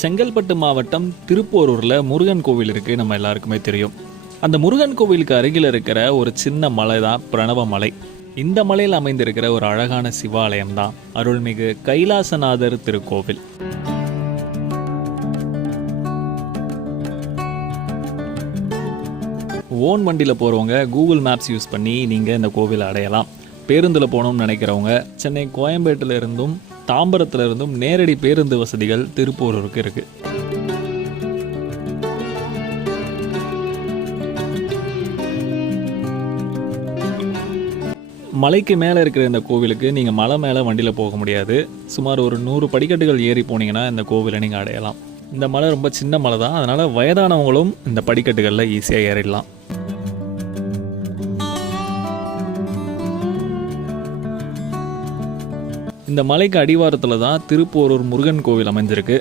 செங்கல்பட்டு மாவட்டம் திருப்போரூரில் முருகன் கோவில் இருக்குது, நம்ம எல்லாருக்குமே தெரியும். அந்த முருகன் கோவிலுக்கு அருகில் இருக்கிற ஒரு சின்ன மலை தான் பிரணவ மலை. இந்த மலையில் அமைந்திருக்கிற ஒரு அழகான சிவாலயம் தான் அருள்மிகு கைலாசநாதர் திருக்கோவில். ஓன் வண்டியில் போகிறவங்க கூகுள் மேப்ஸ் யூஸ் பண்ணி நீங்கள் இந்த கோவிலை அடையலாம். பேருந்தில் போகணும்னு நினைக்கிறவங்க சென்னை கோயம்பேட்டில் இருந்தும் தாம்பரத்தில் இருந்தும் நேரடி பேருந்து வசதிகள் திருப்போரூருக்கு இருக்குது. மலைக்கு மேலே இருக்கிற இந்த கோவிலுக்கு நீங்கள் மலை மேலே வண்டியில் போக முடியாது. சுமார் ஒரு 100 படிக்கட்டுகள் ஏறி போனீங்கன்னா இந்த கோவிலை நீங்கள் அடையலாம். இந்த மலை ரொம்ப சின்ன மலை தான், அதனால் வயதானவங்களும் இந்த படிக்கட்டுகளில் ஈஸியாக ஏறிடலாம். இந்த மலைக்கு அடிவாரத்தில் தான் திருப்போரூர் முருகன் கோவில் அமைஞ்சிருக்கு.